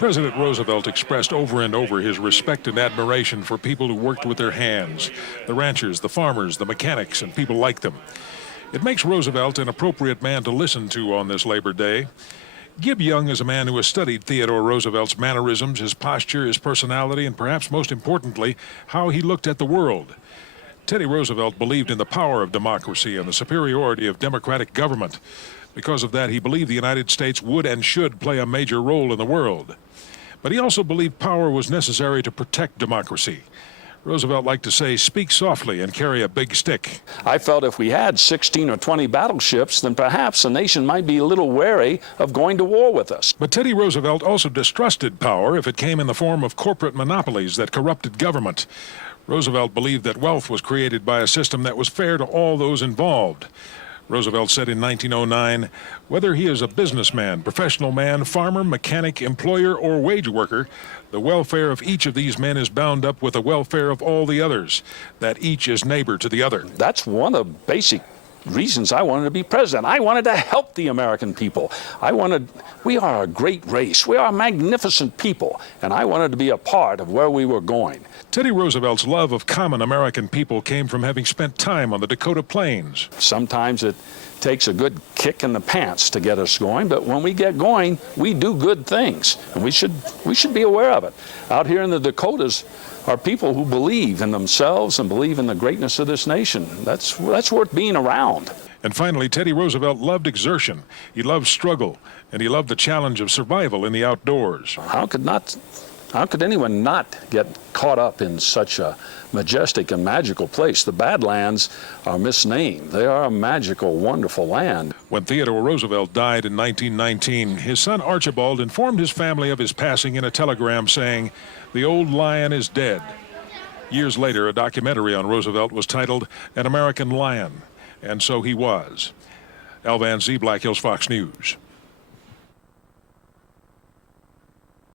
President Roosevelt expressed over and over his respect and admiration for people who worked with their hands, the ranchers, the farmers, the mechanics, and people like them. It makes Roosevelt an appropriate man to listen to on this Labor Day. Gib Young is a man who has studied Theodore Roosevelt's mannerisms, his posture, his personality, and perhaps most importantly, how he looked at the world. Teddy Roosevelt believed in the power of democracy and the superiority of democratic government. Because of that, he believed the United States would and should play a major role in the world. But he also believed power was necessary to protect democracy. Roosevelt liked to say, speak softly and carry a big stick. I felt if we had 16 or 20 battleships, then perhaps the nation might be a little wary of going to war with us. But Teddy Roosevelt also distrusted power if it came in the form of corporate monopolies that corrupted government. Roosevelt believed that wealth was created by a system that was fair to all those involved. Roosevelt said in 1909, whether he is a businessman, professional man, farmer, mechanic, employer, or wage worker, the welfare of each of these men is bound up with the welfare of all the others, that each is neighbor to the other. That's one of the basic reasons I wanted to be president. I wanted to help the American people. We are a great race. We are a magnificent people, and I wanted to be a part of where we were going. Teddy Roosevelt's love of common American people came from having spent time on the Dakota plains. Sometimes it takes a good kick in the pants to get us going, but when we get going, we do good things, and we should be aware of it. Out here in the Dakotas are people who believe in themselves and believe in the greatness of this nation. That's worth being around. And finally, Teddy Roosevelt loved exertion. He loved struggle, and he loved the challenge of survival in the outdoors. How could anyone not get caught up in such a majestic and magical place? The Badlands are misnamed. They are a magical, wonderful land. When Theodore Roosevelt died in 1919, his son Archibald informed his family of his passing in a telegram saying, "The old lion is dead." Years later, a documentary on Roosevelt was titled An American Lion, and so he was. Al Van Zee, Black Hills, Fox News.